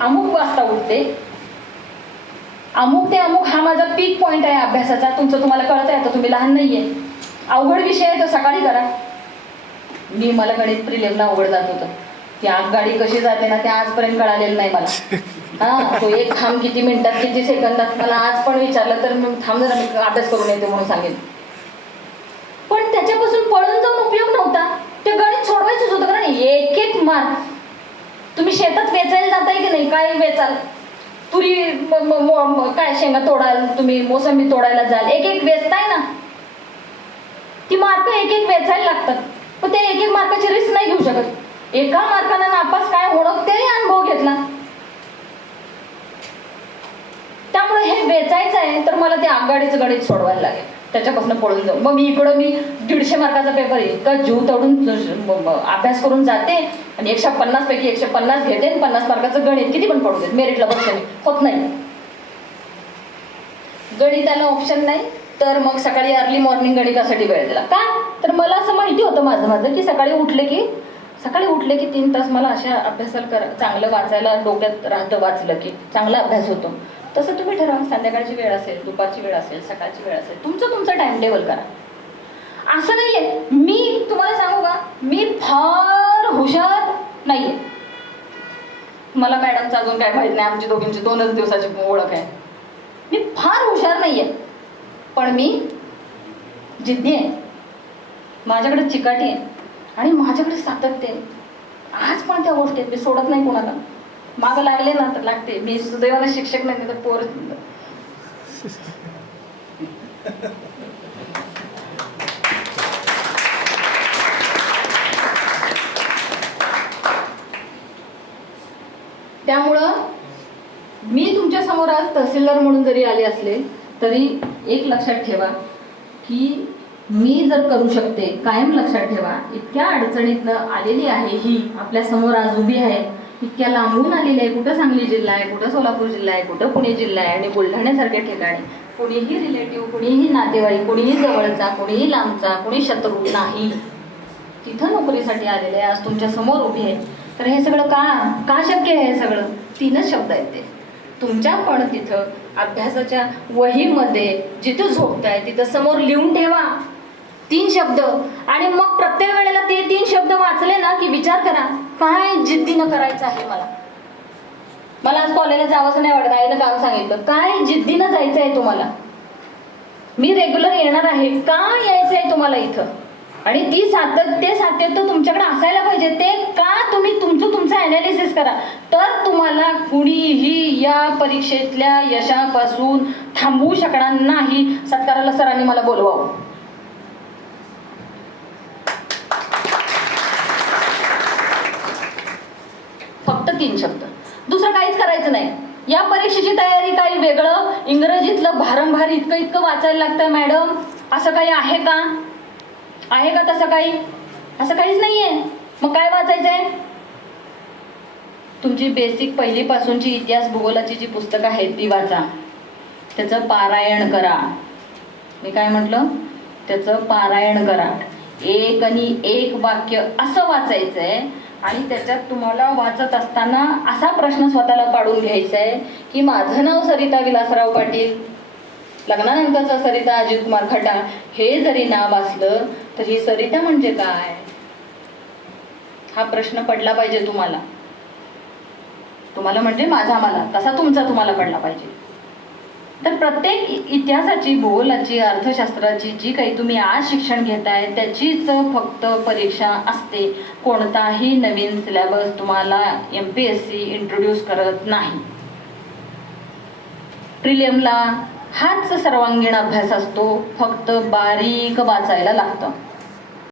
अमुक वाजता उठते, अमुक ते अमुक हा माझा पीक पॉईंट आहे अभ्यासाचा. तुमचं तुम्हाला कळत आहे, तर तुम्ही लहान नाहीये. अवघड विषय आहे तो सकाळी करा. मला गणित प्रिलिमला अवघड जात होतं. ती आगगाडी कशी जाते ना ते आजपर्यंत कळालेलं नाही मला. हा, तो एक थांब किती मिनिटात किती सेकंदात, मला आज पण विचारलं तर मी थांब जरा मी अभ्यास करून येते म्हणून सांगेन. पण त्याच्यापासून पळून जाऊन उपयोग नव्हता. ते गणित सोडवायचंच होतं. कारण एक एक मार्क तुम्ही शेतात वेचायला जाताय की नाही, काय वेचाल, तुरी काय शेंगा तोडाल, तुम्ही मोसंबी तोडायला जाल, एक एक वेचताय ना, ती मार्क एक एक वेचायला लागतात. पण ते एक एक मार्काची रिस्क नाही घेऊ शकत. एका मार्काला नापास काय होणं तेही अनुभव घेतला. त्यामुळे हे वेचायचं आहे तर मला ते आगगाडीचं गणित सोडवायला लागेल, त्याच्यापासून पळून जाऊ. मग मी 150 मार्काचा पेपर आहे, इतका जीव तोडून अभ्यास करून जाते आणि 150 पैकी 150 घेते आणि 50 मार्काचं गणित किती पण पडू देत, मेरिटला बसते मी. होत नाही. गणिताला ऑप्शन नाही, तर मग सकाळी अर्ली मॉर्निंग गणितासाठी वेळ दिला. का तर मला असं माहिती होतं माझं की सकाळी उठले की 3 तास मला अशा अभ्यासाला चांगलं वाचायला डोक्यात राहतं, वाचलं की चांगला अभ्यास होतो. तसं तुम्ही ठरवा. संध्याकाळची वेळ असेल, दुपारची वेळ असेल, सकाळची वेळ असेल, तुमचं टाइम टेबल करा. असं नाहीये मी तुम्हाला सांगू का, मी फार हुशार नाहीये. मला मॅडमचं अजून काय माहित नाही, आमची दोघींची 2च दिवसाची ओळख आहे. मी फार हुशार नाहीये, पण मी जिद्दी आहे. माझ्याकडे चिकाटी आहे आणि माझ्याकडे सातत्य आहे. आज पण त्या गोष्टी आहेत, मी सोडत नाही कोणाला. मागं लागले ना तर लागते. मी सुदैवाने शिक्षक नाही तर पोर. त्यामुळं मी तुमच्या समोर आज तहसीलदार म्हणून जरी आले असले तरी एक लक्षात ठेवा की मी जर करू शकते. कायम लक्षात ठेवा, इतक्या अडचणीतनं आलेली आहे ही, आपल्या समोर आज उभी आहे, इतक्या लांबून आलेली आहे. कुठं सांगली जिल्हा आहे, कुठं सोलापूर जिल्हा आहे, कुठं पुणे जिल्हा आहे आणि बुलढाण्यासारख्या ठिकाणी कुणीही रिलेटिव्ह, कुणीही नातेवाईक, कुणीही जवळचा, कुणीही लांबचा, कुणी शत्रू नाही, तिथं नोकरीसाठी आलेले आहे, आज तुमच्या समोर उभी आहे. तर हे सगळं का शक्य आहे? हे सगळं 3च शब्द आहेत ते. तुमच्या पण तिथं अभ्यासाच्या वहीमध्ये जिथं झोपताय तिथं समोर लिहून ठेवा 3 शब्द. आणि मग प्रत्येक वेळेला ते 3 शब्द वाचले ना की विचार करा, काय जिद्दीनं करायचं आहे मला आज कॉलेजला जावंसं नाही वाटत. आईनं काम सांगितलं, काय जिद्दीनं जायचं आहे तुम्हाला, मी रेग्युलर येणार आहे, का यायचं आहे तुम्हाला इथं. आणि ती सातत्य तुमच्याकडे असायला पाहिजे. ते का तुम्ही तुमचं ॲनालिसिस करा, तर तुम्हाला कुणीही या परीक्षेतल्या यशापासून थांबवू शकणार नाही. सत्काराला सरांनी मला बोलवावं. फक्त 3 शब्द, दुसरं काहीच करायचं नाही. या परीक्षेची तयारी काही वेगळं, इंग्रजीतलं भारंभार इतकं वाचायला लागतं मॅडम, असं काही आहे का तसं काही? असं काहीच नाहीये. मग काय वाचायचंय? तुमची बेसिक पहिलीपासूनची इतिहास भूगोलाची जी पुस्तकं आहेत ती वाचा, त्याचं पारायण करा. मी काय म्हटलं? त्याचं पारायण करा. एक आणि एक वाक्य असं वाचायचंय. आणि त्याच्यात तुम्हाला वाचत असताना असा प्रश्न स्वतःला पाडून घ्यायचा आहे की माझं नाव सरिता विलासराव पाटील, लग्नानंतरचा सरिता अजित कुमार खटा, हे जरी नाव असलं तर ही सरिता म्हणजे काय? हा प्रश्न पडला पाहिजे तुम्हाला म्हणजे मला तसा तुमचा तुम्हाला पडला पाहिजे. तर प्रत्येक इतिहासाची, भूगोलाची, अर्थशास्त्राची जी काही तुम्ही आज शिक्षण घेताय त्याचीच फक्त परीक्षा असते. कोणताही नवीन सिलेबस तुम्हाला MPSC इंट्रोड्यूस करत नाही. प्रिलिमला हाच सर्वांगीण अभ्यास असतो, फक्त बारीक वाचायला लागतं.